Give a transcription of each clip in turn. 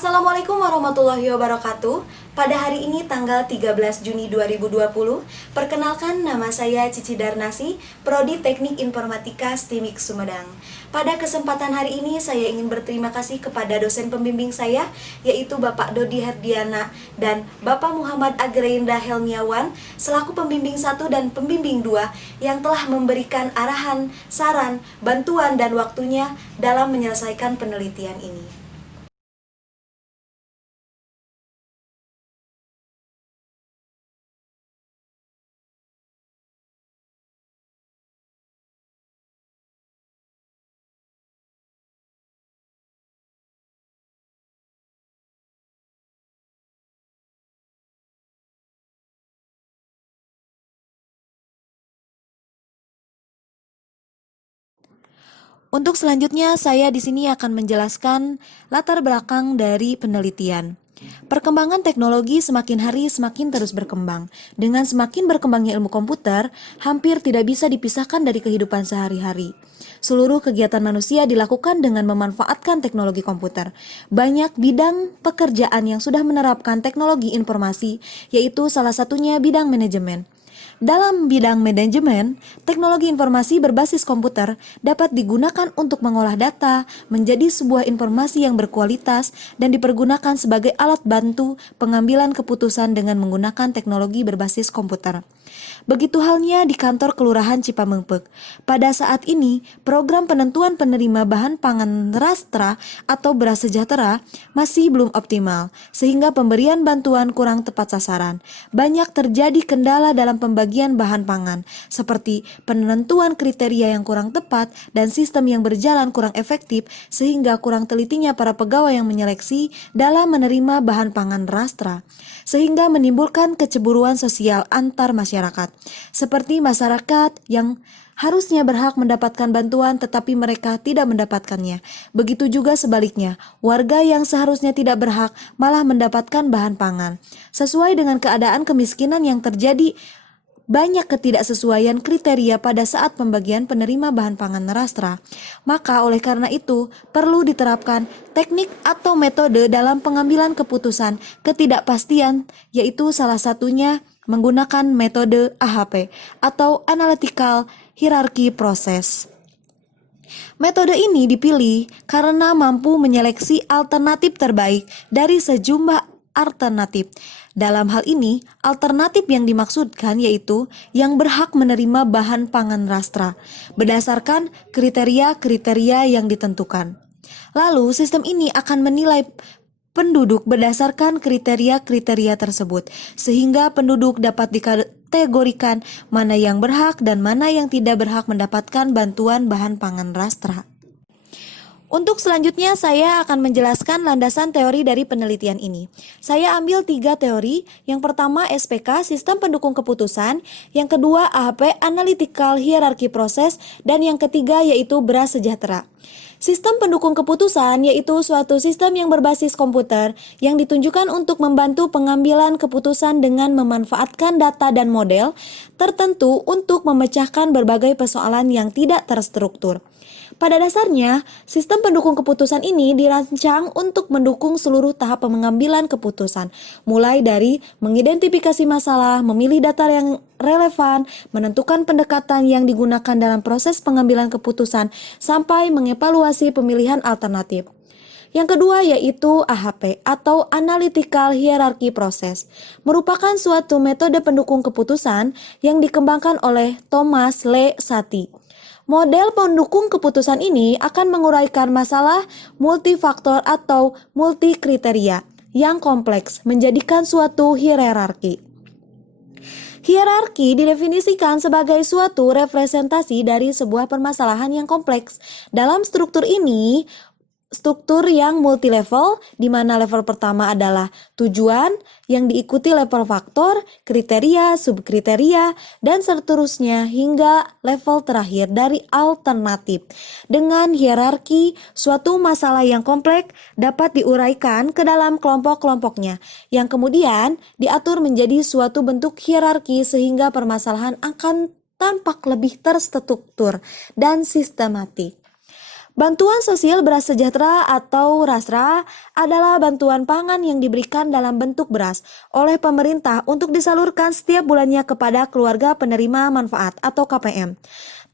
Assalamualaikum warahmatullahi wabarakatuh. Pada hari ini tanggal 13 Juni 2020, perkenalkan nama saya Cici Darnasi, Prodi Teknik Informatika STIMIK Sumedang. Pada kesempatan hari ini saya ingin berterima kasih kepada dosen pembimbing saya, yaitu Bapak Dodi Herdiana dan Bapak Muhammad Agreinda Helmiawan selaku pembimbing 1 dan pembimbing 2 yang telah memberikan arahan, saran, bantuan dan waktunya dalam menyelesaikan penelitian ini. Untuk selanjutnya, saya di sini akan menjelaskan latar belakang dari penelitian. Perkembangan teknologi semakin hari semakin terus berkembang. Dengan semakin berkembangnya ilmu komputer, hampir tidak bisa dipisahkan dari kehidupan sehari-hari. Seluruh kegiatan manusia dilakukan dengan memanfaatkan teknologi komputer. Banyak bidang pekerjaan yang sudah menerapkan teknologi informasi, yaitu salah satunya bidang manajemen. Dalam bidang manajemen, teknologi informasi berbasis komputer dapat digunakan untuk mengolah data menjadi sebuah informasi yang berkualitas dan dipergunakan sebagai alat bantu pengambilan keputusan dengan menggunakan teknologi berbasis komputer. Begitu halnya di kantor Kelurahan Cipamengpeuk. Pada saat ini, program penentuan penerima bahan pangan rastra atau beras sejahtera masih belum optimal, sehingga pemberian bantuan kurang tepat sasaran. Banyak terjadi kendala dalam pembagian bahan pangan, seperti penentuan kriteria yang kurang tepat dan sistem yang berjalan kurang efektif, sehingga kurang telitinya para pegawai yang menyeleksi dalam menerima bahan pangan rastra, sehingga menimbulkan kecemburuan sosial antar masyarakat, seperti masyarakat yang harusnya berhak mendapatkan bantuan tetapi mereka tidak mendapatkannya. Begitu juga sebaliknya, warga yang seharusnya tidak berhak malah mendapatkan bahan pangan. Sesuai dengan keadaan kemiskinan yang terjadi, banyak ketidaksesuaian kriteria pada saat pembagian penerima bahan pangan rastra. Maka oleh karena itu, perlu diterapkan teknik atau metode dalam pengambilan keputusan ketidakpastian, yaitu salah satunya menggunakan metode AHP atau Analytical Hierarchy Process. Metode ini dipilih karena mampu menyeleksi alternatif terbaik dari sejumlah alternatif. Dalam hal ini, alternatif yang dimaksudkan yaitu yang berhak menerima bahan pangan rastra berdasarkan kriteria-kriteria yang ditentukan. Lalu, sistem ini akan menilai penduduk berdasarkan kriteria-kriteria tersebut, sehingga penduduk dapat dikategorikan mana yang berhak dan mana yang tidak berhak mendapatkan bantuan bahan pangan rastra. Untuk selanjutnya saya akan menjelaskan landasan teori dari penelitian ini. Saya ambil 3 teori. Yang pertama SPK, Sistem Pendukung Keputusan. Yang kedua AHP, Analytical Hierarchy Process. Dan yang ketiga yaitu beras sejahtera. Sistem pendukung keputusan yaitu suatu sistem yang berbasis komputer yang ditunjukkan untuk membantu pengambilan keputusan dengan memanfaatkan data dan model tertentu untuk memecahkan berbagai persoalan yang tidak terstruktur. Pada dasarnya, sistem pendukung keputusan ini dirancang untuk mendukung seluruh tahap pengambilan keputusan, mulai dari mengidentifikasi masalah, memilih data yang relevan, menentukan pendekatan yang digunakan dalam proses pengambilan keputusan, sampai mengevaluasi pemilihan alternatif. Yang kedua yaitu AHP atau Analytical Hierarchy Process, merupakan suatu metode pendukung keputusan yang dikembangkan oleh Thomas Le Sati. Model pendukung keputusan ini akan menguraikan masalah multifaktor atau multikriteria yang kompleks, menjadikan suatu hierarki. Hierarki didefinisikan sebagai suatu representasi dari sebuah permasalahan yang kompleks. Dalam struktur ini, struktur yang multilevel, di mana level pertama adalah tujuan, yang diikuti level faktor, kriteria, subkriteria, dan seterusnya hingga level terakhir dari alternatif. Dengan hierarki, suatu masalah yang kompleks dapat diuraikan ke dalam kelompok-kelompoknya, yang kemudian diatur menjadi suatu bentuk hierarki sehingga permasalahan akan tampak lebih terstruktur dan sistematik. Bantuan sosial beras sejahtera atau RASRA adalah bantuan pangan yang diberikan dalam bentuk beras oleh pemerintah untuk disalurkan setiap bulannya kepada keluarga penerima manfaat atau KPM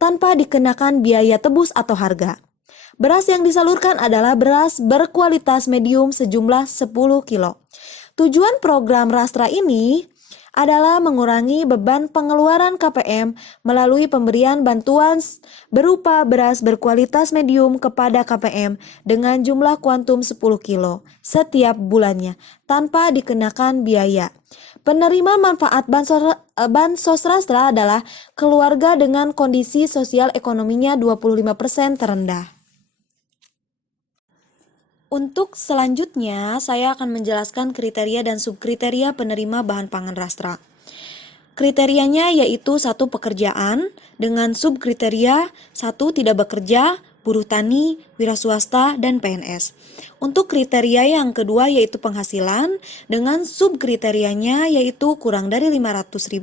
tanpa dikenakan biaya tebus atau harga. Beras yang disalurkan adalah beras berkualitas medium sejumlah 10 kilo. Tujuan program RASRA ini adalah mengurangi beban pengeluaran KPM melalui pemberian bantuan berupa beras berkualitas medium kepada KPM dengan jumlah kuantum 10 kilo setiap bulannya tanpa dikenakan biaya. Penerima manfaat Bansos RASRA adalah keluarga dengan kondisi sosial ekonominya 25% terendah. Untuk selanjutnya, saya akan menjelaskan kriteria dan subkriteria penerima bahan pangan RASRA. Kriterianya yaitu 1 pekerjaan dengan subkriteria 1 tidak bekerja, buruh tani, wira swasta, dan PNS. Untuk kriteria yang kedua yaitu penghasilan dengan subkriterianya yaitu kurang dari 500.000,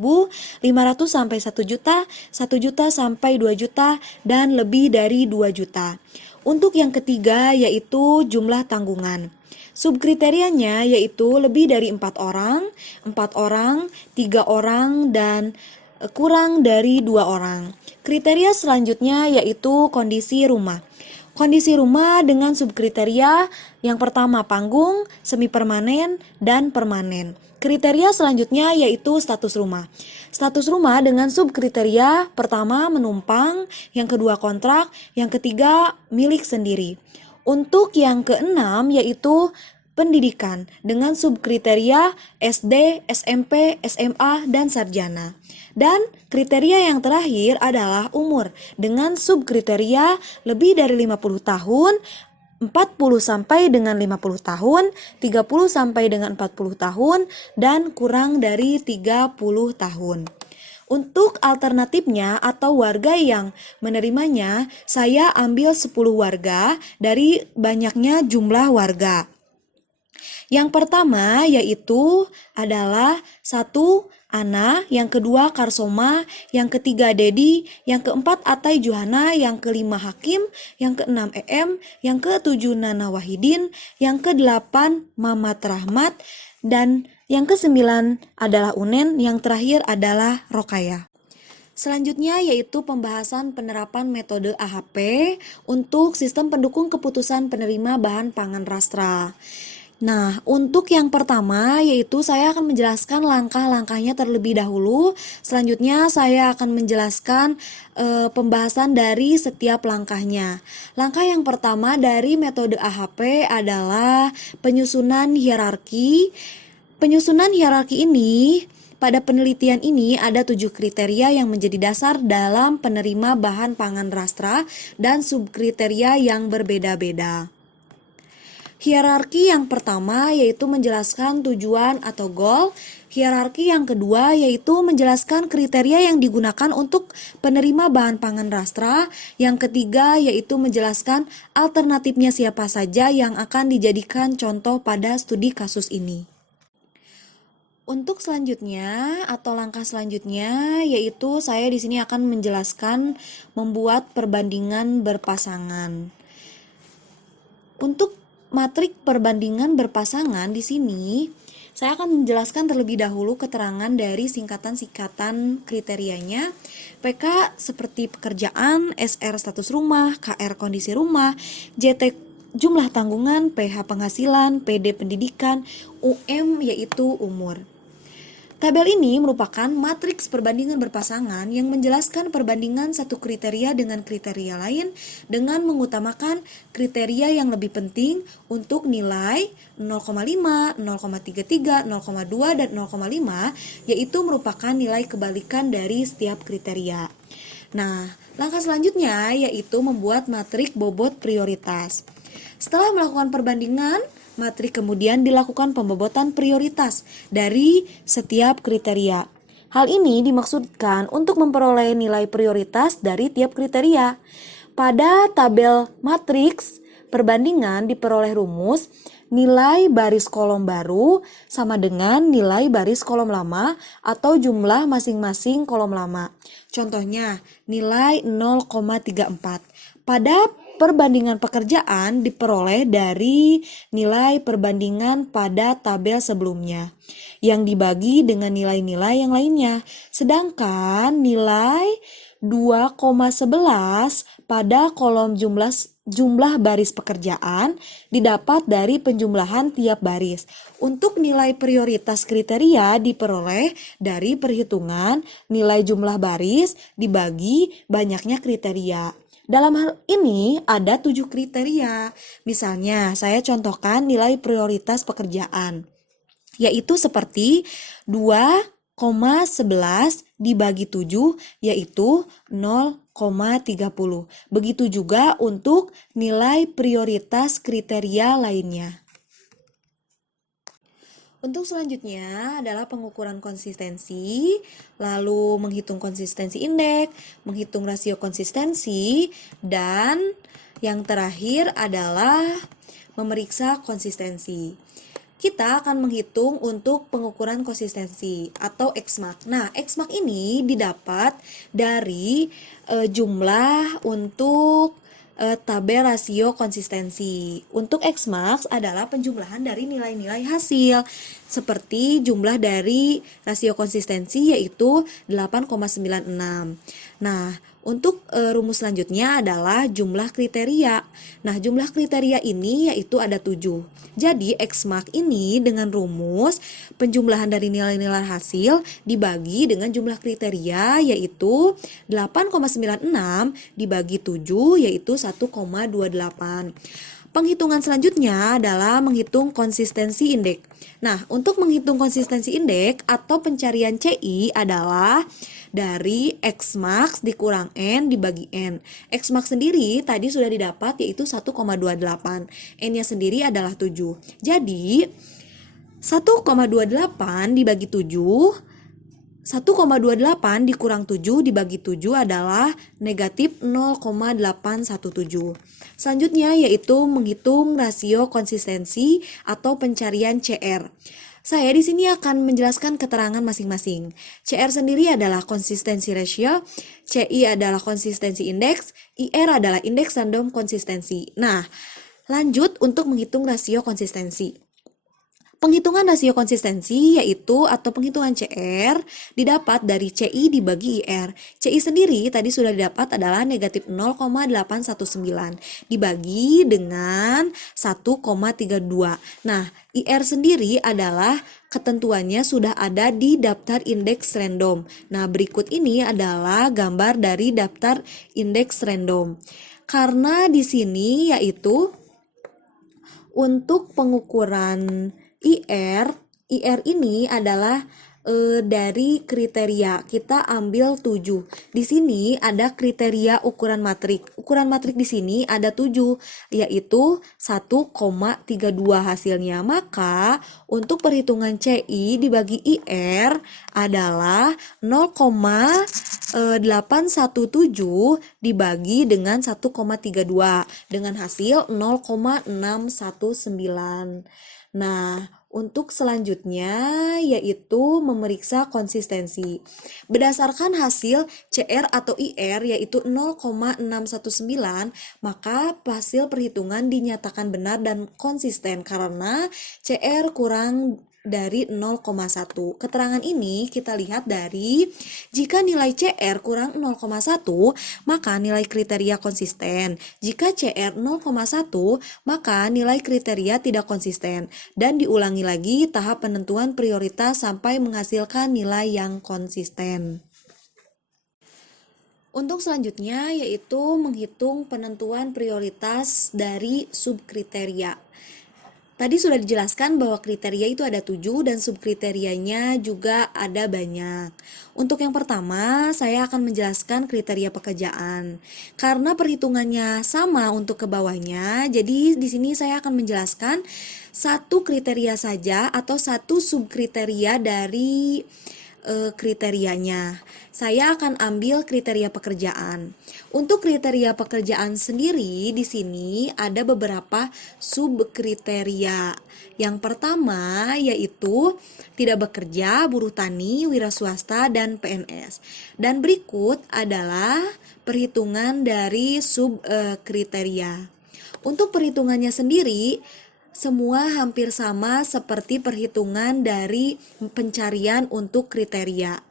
500 sampai 1 juta, 1 juta sampai 2 juta, dan lebih dari 2 juta. Untuk yang ketiga yaitu jumlah tanggungan. Subkriterianya yaitu lebih dari 4 orang, 3 orang, dan kurang dari 2 orang. Kriteria selanjutnya yaitu kondisi rumah. Kondisi rumah dengan subkriteria yang pertama panggung, semi permanen, dan permanen. Kriteria selanjutnya yaitu status rumah. Status rumah dengan subkriteria pertama menumpang, yang kedua kontrak, yang ketiga milik sendiri. Untuk yang keenam yaitu pendidikan dengan subkriteria SD, SMP, SMA, dan sarjana. Dan kriteria yang terakhir adalah umur dengan subkriteria lebih dari 50 tahun, 40 sampai dengan 50 tahun, 30 sampai dengan 40 tahun, dan kurang dari 30 tahun. Untuk alternatifnya atau warga yang menerimanya, saya ambil 10 warga dari banyaknya jumlah warga. Yang pertama yaitu adalah 1 Ana, yang kedua Karsoma, yang ketiga Dedi, yang keempat Atai Johana, yang kelima Hakim, yang keenam EM, yang ketujuh Nana Wahidin, yang kedelapan Mamat Rahmat, dan yang kesembilan adalah Unen, yang terakhir adalah Rokaya. Selanjutnya yaitu pembahasan penerapan metode AHP untuk sistem pendukung keputusan penerima bahan pangan RASRA. Nah, untuk yang pertama yaitu saya akan menjelaskan langkah-langkahnya terlebih dahulu. Selanjutnya saya akan menjelaskan pembahasan dari setiap langkahnya. Langkah yang pertama dari metode AHP adalah penyusunan hierarki. Penyusunan hierarki ini pada penelitian ini ada 7 kriteria yang menjadi dasar dalam penerima bahan pangan RASRA dan subkriteria yang berbeda-beda. Hierarki yang pertama yaitu menjelaskan tujuan atau goal. Hierarki yang kedua yaitu menjelaskan kriteria yang digunakan untuk penerima bahan pangan RASRA. Yang ketiga yaitu menjelaskan alternatifnya siapa saja yang akan dijadikan contoh pada studi kasus ini. Untuk selanjutnya atau langkah selanjutnya yaitu saya di sini akan menjelaskan membuat perbandingan berpasangan. Untuk matrik perbandingan berpasangan di sini saya akan menjelaskan terlebih dahulu keterangan dari singkatan-singkatan kriterianya. PK seperti pekerjaan, SR status rumah, KR kondisi rumah, JT jumlah tanggungan, PH penghasilan, PD pendidikan, UM yaitu umur. Tabel ini merupakan matriks perbandingan berpasangan yang menjelaskan perbandingan satu kriteria dengan kriteria lain dengan mengutamakan kriteria yang lebih penting untuk nilai 0,5, 0,33, 0,2, dan 0,5 yaitu merupakan nilai kebalikan dari setiap kriteria. Nah, langkah selanjutnya yaitu membuat matrik bobot prioritas. Setelah melakukan perbandingan, matrik kemudian dilakukan pembobotan prioritas dari setiap kriteria. Hal ini dimaksudkan untuk memperoleh nilai prioritas dari tiap kriteria. Pada tabel matriks perbandingan diperoleh rumus nilai baris kolom baru sama dengan nilai baris kolom lama atau jumlah masing-masing kolom lama. Contohnya nilai 0,34. Pada perbandingan pekerjaan diperoleh dari nilai perbandingan pada tabel sebelumnya yang dibagi dengan nilai-nilai yang lainnya. Sedangkan nilai 2,11 pada kolom jumlah baris pekerjaan didapat dari penjumlahan tiap baris. Untuk nilai prioritas kriteria diperoleh dari perhitungan nilai jumlah baris dibagi banyaknya kriteria. Dalam hal ini ada 7 kriteria. Misalnya, saya contohkan nilai prioritas pekerjaan, yaitu seperti 2,11 dibagi 7, yaitu 0,30. Begitu juga untuk nilai prioritas kriteria lainnya. Untuk selanjutnya adalah pengukuran konsistensi, lalu menghitung konsistensi indeks, menghitung rasio konsistensi, dan yang terakhir adalah memeriksa konsistensi. Kita akan menghitung untuk pengukuran konsistensi atau X-mark. Nah, X-mark ini didapat dari jumlah untuk tabel rasio konsistensi. Untuk X-mark adalah penjumlahan dari nilai-nilai hasil, seperti jumlah dari rasio konsistensi yaitu 8,96. Nah, untuk rumus selanjutnya adalah jumlah kriteria. Nah, jumlah kriteria ini yaitu ada 7. Jadi, X-mark ini dengan rumus penjumlahan dari nilai-nilai hasil dibagi dengan jumlah kriteria yaitu 8,96 dibagi 7 yaitu 1,28. Penghitungan selanjutnya adalah menghitung konsistensi indeks. Nah, untuk menghitung konsistensi indeks atau pencarian CI adalah dari X-max dikurang N dibagi N. X-max sendiri tadi sudah didapat yaitu 1,28. N-nya sendiri adalah 7. Jadi, 1,28 dibagi 7, 1,28 dikurang 7 dibagi 7 adalah negatif 0,817. Selanjutnya yaitu menghitung rasio konsistensi atau pencarian CR. Saya di sini akan menjelaskan keterangan masing-masing. CR sendiri adalah konsistensi ratio, CI adalah konsistensi indeks, IR adalah indeks random konsistensi. Nah, lanjut untuk menghitung rasio konsistensi. Penghitungan rasio konsistensi yaitu atau penghitungan CR didapat dari CI dibagi IR. CI sendiri tadi sudah didapat adalah negatif 0,819 dibagi dengan 1,32. Nah, IR sendiri adalah ketentuannya sudah ada di daftar indeks random. Nah, berikut ini adalah gambar dari daftar indeks random. Karena di sini yaitu untuk pengukuran IR ini adalah dari kriteria. Kita ambil 7. Di sini ada kriteria ukuran matrik. Ukuran matrik di sini ada 7, yaitu 1,32 hasilnya. Maka untuk perhitungan CI dibagi IR adalah 0,817 dibagi dengan 1,32 dengan hasil 0,619. Nah, untuk selanjutnya yaitu memeriksa konsistensi. Berdasarkan hasil CR atau IR yaitu 0,619, maka hasil perhitungan dinyatakan benar dan konsisten karena CR kurang dari 0,1. Keterangan ini kita lihat dari jika nilai CR kurang 0,1 maka nilai kriteria konsisten. Jika CR 0,1 maka nilai kriteria tidak konsisten dan diulangi lagi tahap penentuan prioritas sampai menghasilkan nilai yang konsisten. Untuk selanjutnya yaitu menghitung penentuan prioritas dari subkriteria. Tadi sudah dijelaskan bahwa kriteria itu ada 7 dan subkriterianya juga ada banyak. Untuk yang pertama, saya akan menjelaskan kriteria pekerjaan. Karena perhitungannya sama untuk ke bawahnya, jadi di sini saya akan menjelaskan satu kriteria saja atau satu subkriteria dari kriterianya. Saya akan ambil kriteria pekerjaan. Untuk kriteria pekerjaan sendiri di sini ada beberapa subkriteria. Yang pertama yaitu tidak bekerja, buruh tani, wira swasta, dan PNS. Dan berikut adalah perhitungan dari subkriteria. Untuk perhitungannya sendiri, semua hampir sama seperti perhitungan dari pencarian untuk kriteria.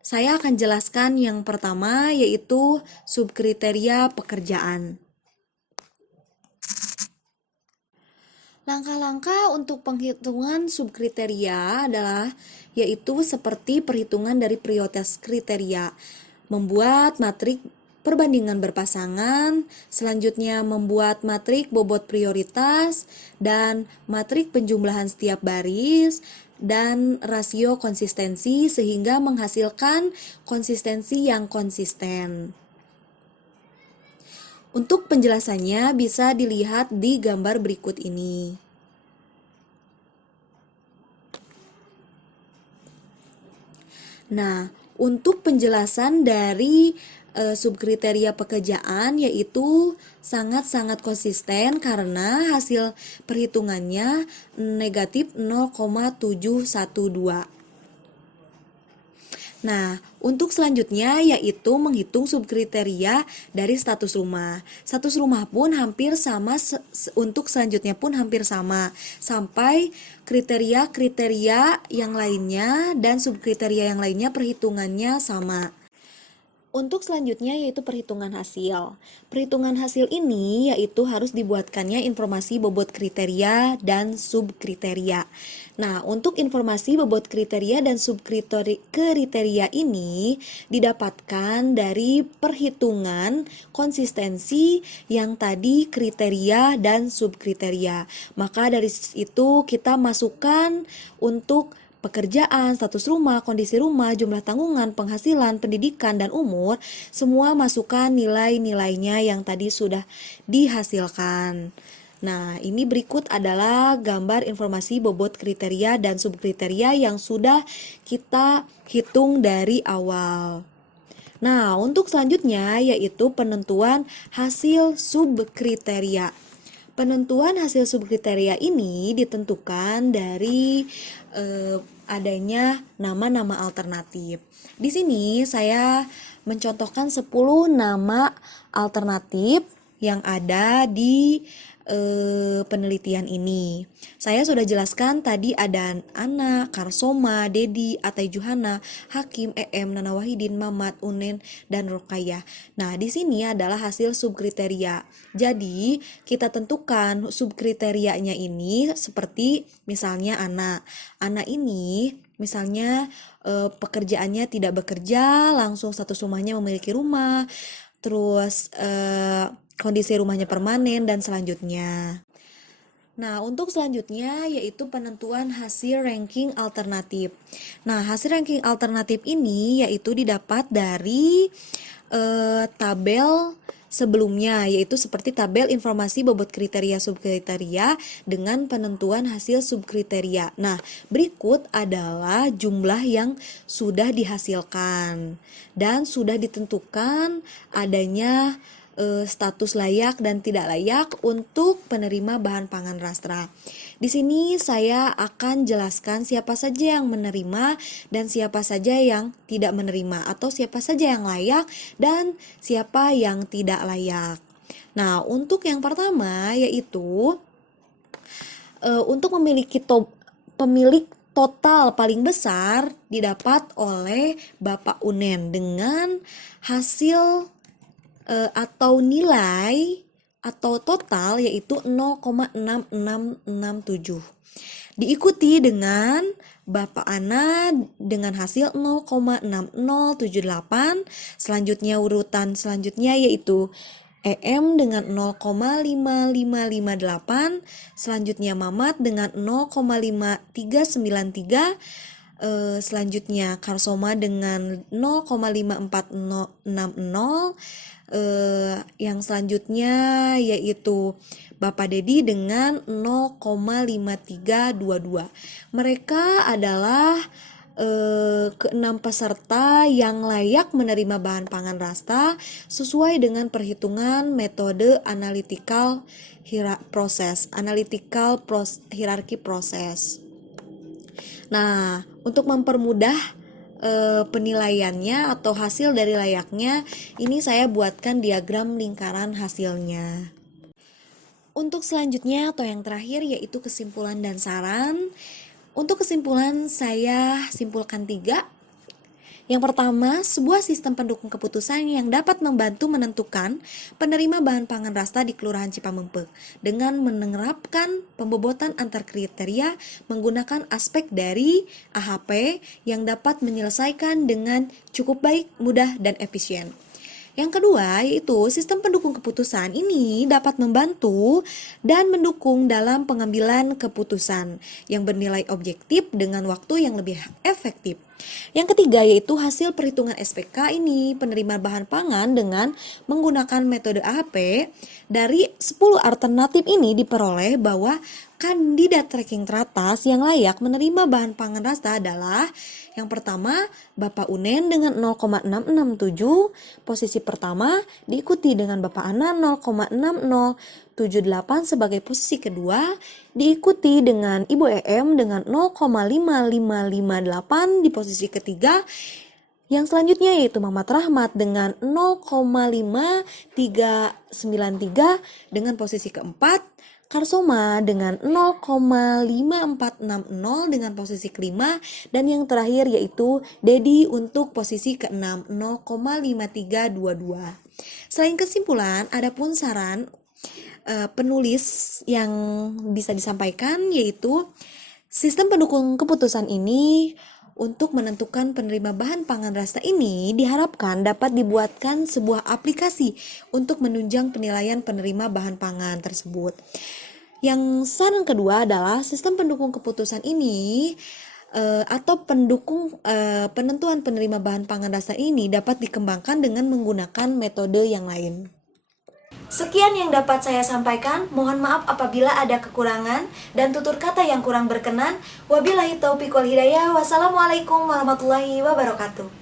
Saya akan jelaskan yang pertama yaitu subkriteria pekerjaan. Langkah-langkah untuk penghitungan subkriteria adalah yaitu seperti perhitungan dari prioritas kriteria, membuat matrik perbandingan berpasangan, selanjutnya membuat matrik bobot prioritas, dan matrik penjumlahan setiap baris, dan rasio konsistensi sehingga menghasilkan konsistensi yang konsisten. Untuk penjelasannya bisa dilihat di gambar berikut ini. Nah, untuk penjelasan dari subkriteria pekerjaan yaitu sangat-sangat konsisten karena hasil perhitungannya negatif 0,712. Nah, untuk selanjutnya yaitu menghitung subkriteria dari status rumah. Status rumah pun hampir sama, untuk selanjutnya pun hampir sama, sampai kriteria-kriteria yang lainnya dan subkriteria yang lainnya perhitungannya sama. Untuk selanjutnya yaitu perhitungan hasil. Perhitungan hasil ini yaitu harus dibuatkannya informasi bobot kriteria dan subkriteria. Nah, untuk informasi bobot kriteria dan subkriteria ini didapatkan dari perhitungan konsistensi yang tadi kriteria dan subkriteria. Maka dari itu kita masukkan untuk pekerjaan, status rumah, kondisi rumah, jumlah tanggungan, penghasilan, pendidikan, dan umur, semua masukkan nilai-nilainya yang tadi sudah dihasilkan. Nah, ini berikut adalah gambar informasi bobot kriteria dan subkriteria yang sudah kita hitung dari awal. Nah, untuk selanjutnya yaitu penentuan hasil subkriteria. Penentuan hasil subkriteria ini ditentukan dari adanya nama-nama alternatif. Di sini saya mencontohkan 10 nama alternatif yang ada di penelitian ini. Saya sudah jelaskan tadi ada Ana, Karsoma, Dedi, Atai Juhana, Hakim, Nana Wahidin, Mamat, Unen, dan Rokayah. Nah, di sini adalah hasil subkriteria. Jadi, kita tentukan subkriterianya ini seperti misalnya Ana. Ana ini misalnya pekerjaannya tidak bekerja, langsung status rumahnya memiliki rumah, terus kondisi rumahnya permanen, dan selanjutnya. Nah, untuk selanjutnya yaitu penentuan hasil ranking alternatif. Nah, hasil ranking alternatif ini yaitu didapat dari tabel sebelumnya, yaitu seperti tabel informasi bobot kriteria subkriteria dengan penentuan hasil subkriteria. Nah, berikut adalah jumlah yang sudah dihasilkan dan sudah ditentukan adanya status layak dan tidak layak untuk penerima bahan pangan rastra. Di sini saya akan jelaskan siapa saja yang menerima dan siapa saja yang tidak menerima, atau siapa saja yang layak dan siapa yang tidak layak. Nah, untuk yang pertama yaitu untuk memiliki pemilik total paling besar didapat oleh Bapak Unen dengan hasil atau nilai atau total yaitu 0,6667. Diikuti dengan Bapak Ana dengan hasil 0,6078. Selanjutnya urutan selanjutnya yaitu dengan 0,5558. Selanjutnya Mamat dengan 0,5393. Selanjutnya Karsoma dengan 0,5460. Yang selanjutnya yaitu Bapak Dedi dengan 0,5322. Mereka adalah keenam peserta yang layak menerima bahan pangan rasta sesuai dengan perhitungan metode analytical hierarchy proses. Nah, untuk mempermudah penilaiannya atau hasil dari layaknya, ini saya buatkan diagram lingkaran hasilnya. Untuk selanjutnya atau yang terakhir yaitu kesimpulan dan saran. Untuk kesimpulan saya simpulkan 3. Yang pertama, sebuah sistem pendukung keputusan yang dapat membantu menentukan penerima bahan pangan rasta di Kelurahan Cipamempek dengan menerapkan pembobotan antar kriteria menggunakan aspek dari AHP yang dapat menyelesaikan dengan cukup baik, mudah, dan efisien. Yang kedua, yaitu sistem pendukung keputusan ini dapat membantu dan mendukung dalam pengambilan keputusan yang bernilai objektif dengan waktu yang lebih efektif. Yang ketiga, yaitu hasil perhitungan SPK ini penerima bahan pangan dengan menggunakan metode AHP. Dari 10 alternatif ini diperoleh bahwa kandidat ranking teratas yang layak menerima bahan pangan rasta adalah yang pertama Bapak Unen dengan 0,667, posisi pertama, diikuti dengan Bapak Ana 0,6078 sebagai posisi kedua, diikuti dengan Ibu EM dengan 0,5558 di posisi ketiga. Yang selanjutnya yaitu Mamat Rahmat dengan 0,5393 dengan posisi keempat, Karsoma dengan 0,5460 dengan posisi kelima, dan yang terakhir yaitu Dedi untuk posisi keenam 0,5322. Selain kesimpulan, ada pun saran penulis yang bisa disampaikan, yaitu sistem pendukung keputusan ini untuk menentukan penerima bahan pangan rasta ini diharapkan dapat dibuatkan sebuah aplikasi untuk menunjang penilaian penerima bahan pangan tersebut. Yang saran kedua adalah sistem pendukung keputusan ini atau pendukung penentuan penerima bahan pangan rasta ini dapat dikembangkan dengan menggunakan metode yang lain. Sekian yang dapat saya sampaikan. Mohon maaf apabila ada kekurangan dan tutur kata yang kurang berkenan. Wabillahi taufiq wal hidayah. Wassalamualaikum warahmatullahi wabarakatuh.